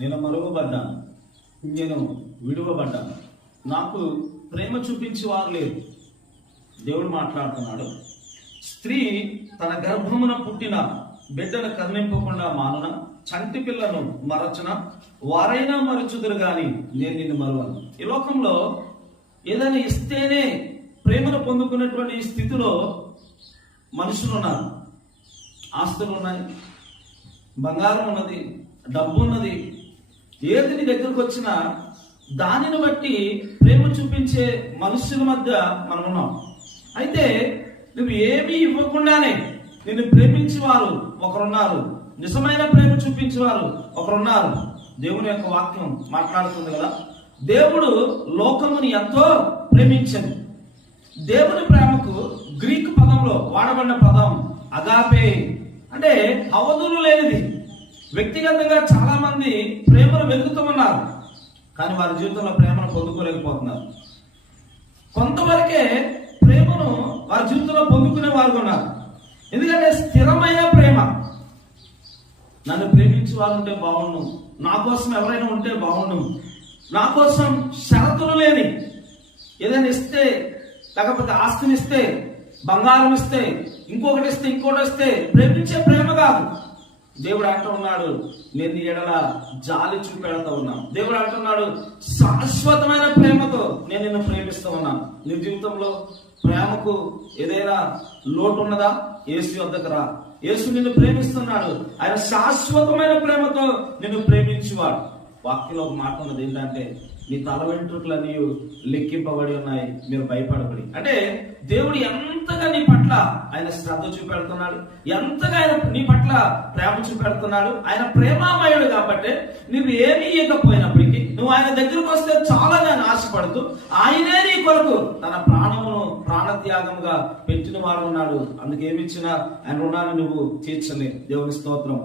నేను మరుగుపడ్డాను, నేను విడువబడ్డాను, నాకు ప్రేమ చూపించేవారు లేరు. దేవుడు మాట్లాడుతున్నాడు. స్త్రీ తన గర్భమున పుట్టిన బిడ్డను కరుణింపకుండా మానున, చంటి పిల్లను మరచున, వారైనా మరచుదురు గాని నేను నిన్ను మరువను. ఈ లోకంలో ఏదైనా ఇస్తేనే ప్రేమను పొందుకున్నటువంటి ఈ స్థితిలో మనుషులు ఉన్నారు. ఆస్తులు ఉన్నాయి, బంగారం ఉన్నది, డబ్బు ఉన్నది. ఏది నీ దగ్గరకు వచ్చినా దానిని బట్టి ప్రేమ చూపించే మనుషుల మధ్య మనం ఉన్నాం. అయితే నువ్వు ఏమీ ఇవ్వకుండానే నిన్ను ప్రేమించేవారు ఒకరున్నారు, నిజమైన ప్రేమ చూపించేవారు ఒకరున్నారు. దేవుని యొక్క వాక్యం మాట్లాడుతుంది కదా, దేవుడు లోకముని ఎంతో ప్రేమించను. దేవుని ప్రేమకు గ్రీకు పదంలో వాడబడిన పదం అగాపే, అంటే అవధులు లేనిది. వ్యక్తిగతంగా చాలా మంది ప్రేమను వెతుకుతూ ఉన్నారు, కానీ వారి జీవితంలో ప్రేమను పొందుకోలేకపోతున్నారు. కొంతవరకే ప్రేమను వారి జీవితంలో పొందుకునే వారు ఉన్నారు. ఎందుకంటే స్థిరమైన ప్రేమ, నన్ను ప్రేమించే వారు ఉంటే బాగుండు, నా కోసం ఎవరైనా ఉంటే బాగుండు, నా కోసం షరతులు లేని ఏదైనా ఇస్తే, లేకపోతే ఆస్తిని ఇస్తే, బంగారం ఇస్తే, ఇంకొకటి ఇస్తే, ఇంకోటి ఇస్తే ప్రేమించే ప్రేమ కాదు. దేవుడు అంటున్నాడు, నేను నీ ఎడల జాలి చూపెడతా ఉన్నాను. దేవుడు అంటున్నాడు, శాశ్వతమైన ప్రేమతో నేను నిన్ను ప్రేమిస్తూ ఉన్నాను. నీ జీవితంలో ప్రేమకు ఏదైనా లోటు ఉన్నదా? యేసు వద్దకు రా. యేసు నిన్ను ప్రేమిస్తున్నాడు. ఆయన శాశ్వతమైన ప్రేమతో నిన్ను ప్రేమించువాడు. వాక్యంలో ఒక మాట ఉన్నది ఏంటంటే, నీ తల వెంట్రుకలన్నీ లెక్కింపబడి ఉన్నాయి, మీరు భయపడబడి. అంటే దేవుడు ఎంతగా నీ పట్ల ఆయన శ్రద్ధ చూపెడుతున్నాడు, ఎంతగా ఆయన నీ పట్ల ప్రేమ చూపెడుతున్నాడు. ఆయన ప్రేమామయుడు కాబట్టి నువ్వు ఏమీ ఇవ్వకపోయినప్పటికీ నువ్వు ఆయన దగ్గరకు వస్తే చాలా నేను ఆశపడుతూ ఆయనే నీ కొరకు తన ప్రాణమును ప్రాణత్యాగంగా పెట్టిన వాడు ఉన్నాడు. అందుకేమిచ్చినా ఆయన రుణాన్ని నువ్వు తీర్చలే. దేవుని స్తోత్రం.